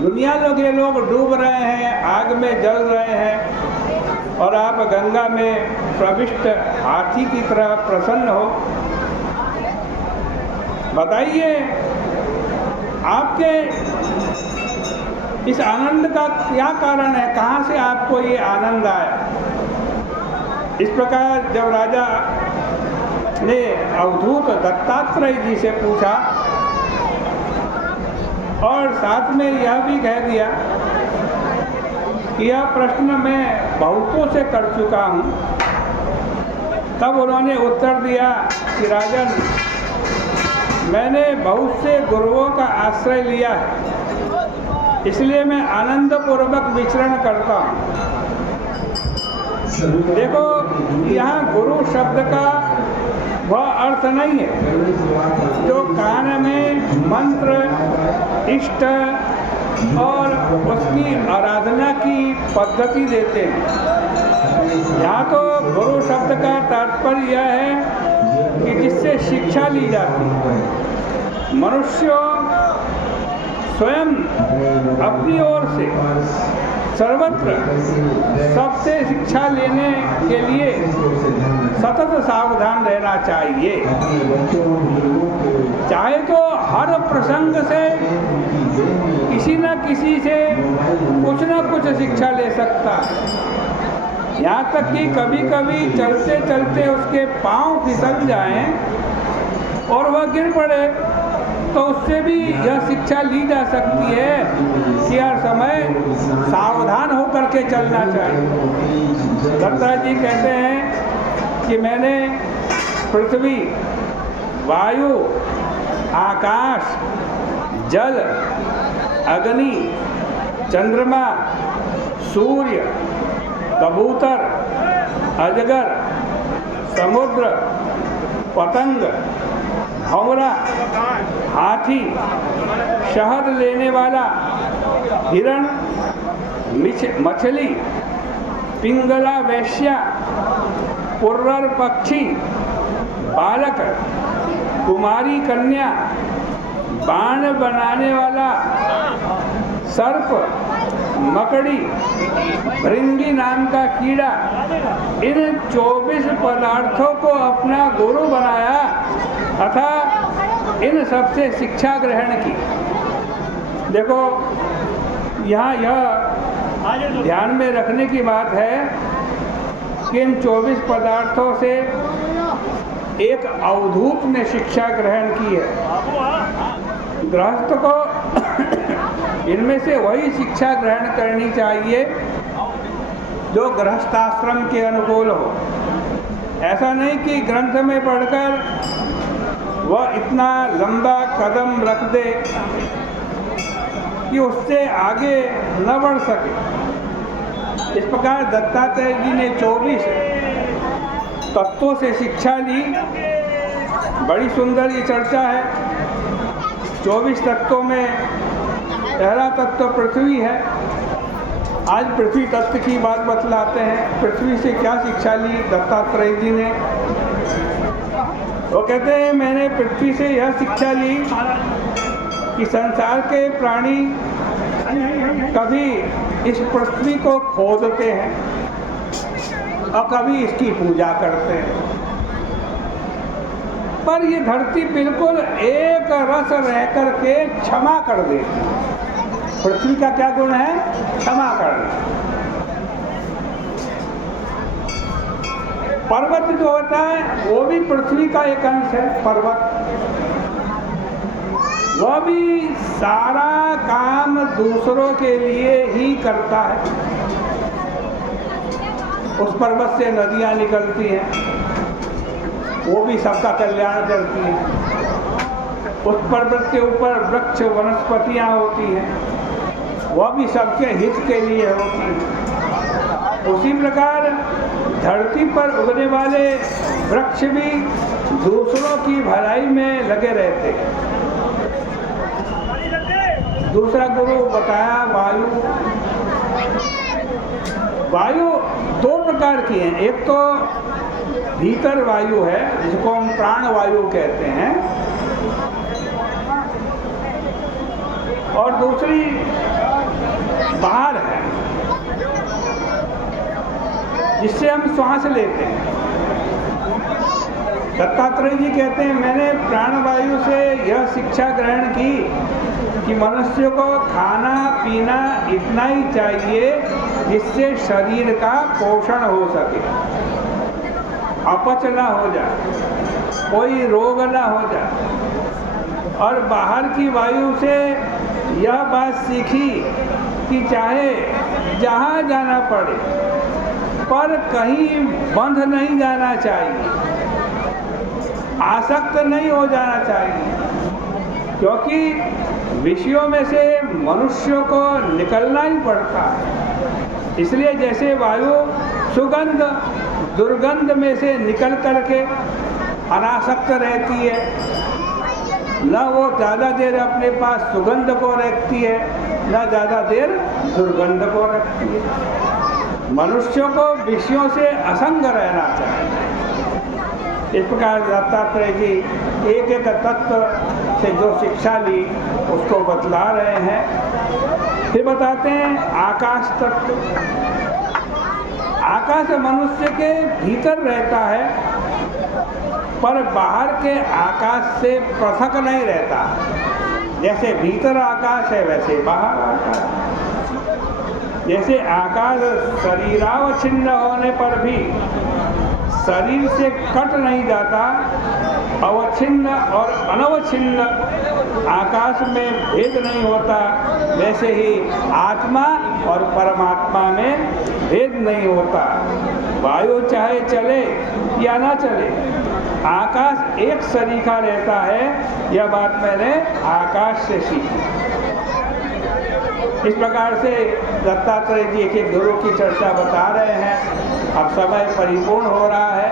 दुनिया के लोग डूब रहे हैं, आग में जल रहे हैं, और आप गंगा में प्रविष्ट हाथी की तरह प्रसन्न हो। बताइए आपके इस आनंद का क्या कारण है, कहाँ से आपको ये आनंद आया? इस प्रकार जब राजा ने अवधूत दत्तात्रेय जी से पूछा और साथ में यह भी कह दिया कि यह प्रश्न मैं बहुतों से कर चुका हूँ, तब उन्होंने उत्तर दिया कि राजन, मैंने बहुत से गुरुओं का आश्रय लिया है, इसलिए मैं आनंद पूर्वक विचरण करता हूँ। देखो, यहाँ गुरु शब्द का वह अर्थ नहीं है जो कान में मंत्र, इष्ट और उसकी आराधना की पद्धति देते हैं। यहाँ तो गुरु शब्द का तात्पर्य यह है कि जिससे शिक्षा ली जाती है। मनुष्य स्वयं अपनी ओर से सर्वत्र सबसे शिक्षा लेने के लिए सतत सावधान रहना चाहिए। चाहे तो हर प्रसंग से किसी न किसी से कुछ न कुछ शिक्षा ले सकता है। यहाँ तक कि कभी कभी चलते चलते उसके पांव फिसल जाएं और वह गिर पड़े तो उससे भी यह शिक्षा ली जा सकती है कि हर समय सावधान होकर के चलना चाहिए। दत्तात्रेय जी कहते हैं कि मैंने पृथ्वी, वायु, आकाश, जल, अग्नि, चंद्रमा, सूर्य, कबूतर, अजगर, समुद्र, पतंग, भंवरा, हाथी, शहद लेने वाला हिरण, मछली, पिंगला वैश्या, पुर्रर पक्षी, बालक, कुमारी कन्या, बाण बनाने वाला सर्प, मकड़ी, भृंगी नाम का कीड़ा, इन 24 पदार्थों को अपना गुरु बनाया तथा इन सबसे शिक्षा ग्रहण की। देखो, यहाँ यह ध्यान में रखने की बात है कि इन 24 पदार्थों से एक अवधूत ने शिक्षा ग्रहण की है। गृहस्थ को इनमें से वही शिक्षा ग्रहण करनी चाहिए जो गृहस्थाश्रम के अनुकूल हो। ऐसा नहीं कि ग्रंथ में पढ़कर वह इतना लंबा कदम रख दे कि उससे आगे न बढ़ सके। इस प्रकार दत्तात्रेय जी ने 24 तत्वों से शिक्षा ली। बड़ी सुंदर ये चर्चा है। 24 तत्वों में पहला तत्व पृथ्वी है। आज पृथ्वी तत्व की बात बतलाते हैं। पृथ्वी से क्या शिक्षा ली दत्तात्रेय जी ने? वो कहते हैं, मैंने पृथ्वी से यह शिक्षा ली कि संसार के प्राणी कभी इस पृथ्वी को खोदते हैं और कभी इसकी पूजा करते हैं, पर ये धरती बिल्कुल एक रस रह करके क्षमा कर देती है। पृथ्वी का क्या गुण है? क्षमा करना। पर्वत जो होता है वो भी पृथ्वी का एक अंश है। पर्वत वह भी सारा काम दूसरों के लिए ही करता है। उस पर्वत से नदियां निकलती हैं, वो भी सबका कल्याण करती हैं। उस पर्वत के ऊपर वृक्ष वनस्पतियां होती हैं, वह भी सबके हित के लिए होती हैं। उसी प्रकार धरती पर उगने वाले वृक्ष भी दूसरों की भलाई में लगे रहते हैं। दूसरा गुरु बताया वायु। वायु दो प्रकार की है। एक तो भीतर वायु है जिसको हम प्राण वायु कहते हैं, और दूसरी बाहर है, जिससे हम श्वास लेते हैं। दत्तात्रेय जी कहते हैं, मैंने प्राणवायु से यह शिक्षा ग्रहण की कि मनुष्य को खाना पीना इतना ही चाहिए जिससे शरीर का पोषण हो सके, अपच ना हो जाए, कोई रोग ना हो जाए। और बाहर की वायु से यह बात सीखी कि चाहे जहाँ जाना पड़े पर कहीं बंध नहीं जाना चाहिए, आसक्त नहीं हो जाना चाहिए, क्योंकि विषयों में से मनुष्य को निकलना ही पड़ता है। इसलिए जैसे वायु सुगंध दुर्गंध में से निकल करके अनासक्त रहती है, न वो ज़्यादा देर अपने पास सुगंध को रखती है, न ज़्यादा देर दुर्गंध को रखती है। मनुष्य को विषयों से असंग रहना चाहिए। इस प्रकार दत्तात्रेय जी एक एक तत्व से जो शिक्षा ली उसको बतला रहे हैं। फिर बताते हैं आकाश तत्व। आकाश मनुष्य के भीतर रहता है, पर बाहर के आकाश से पृथक नहीं रहता। जैसे भीतर आकाश है वैसे बाहर आकाश। जैसे आकाश शरीरावच्छिन्न होने पर भी शरीर से कट नहीं जाता, अवच्छिन्न और अनवच्छिन्न आकाश में भेद नहीं होता, वैसे ही आत्मा और परमात्मा में भेद नहीं होता। वायु चाहे चले या ना चले, आकाश एक सरीखा रहता है। यह बात मैंने आकाश से सीखी। इस प्रकार से दत्तात्रेय जी एक एक गुरु की चर्चा बता रहे हैं। अब समय परिपूर्ण हो रहा है।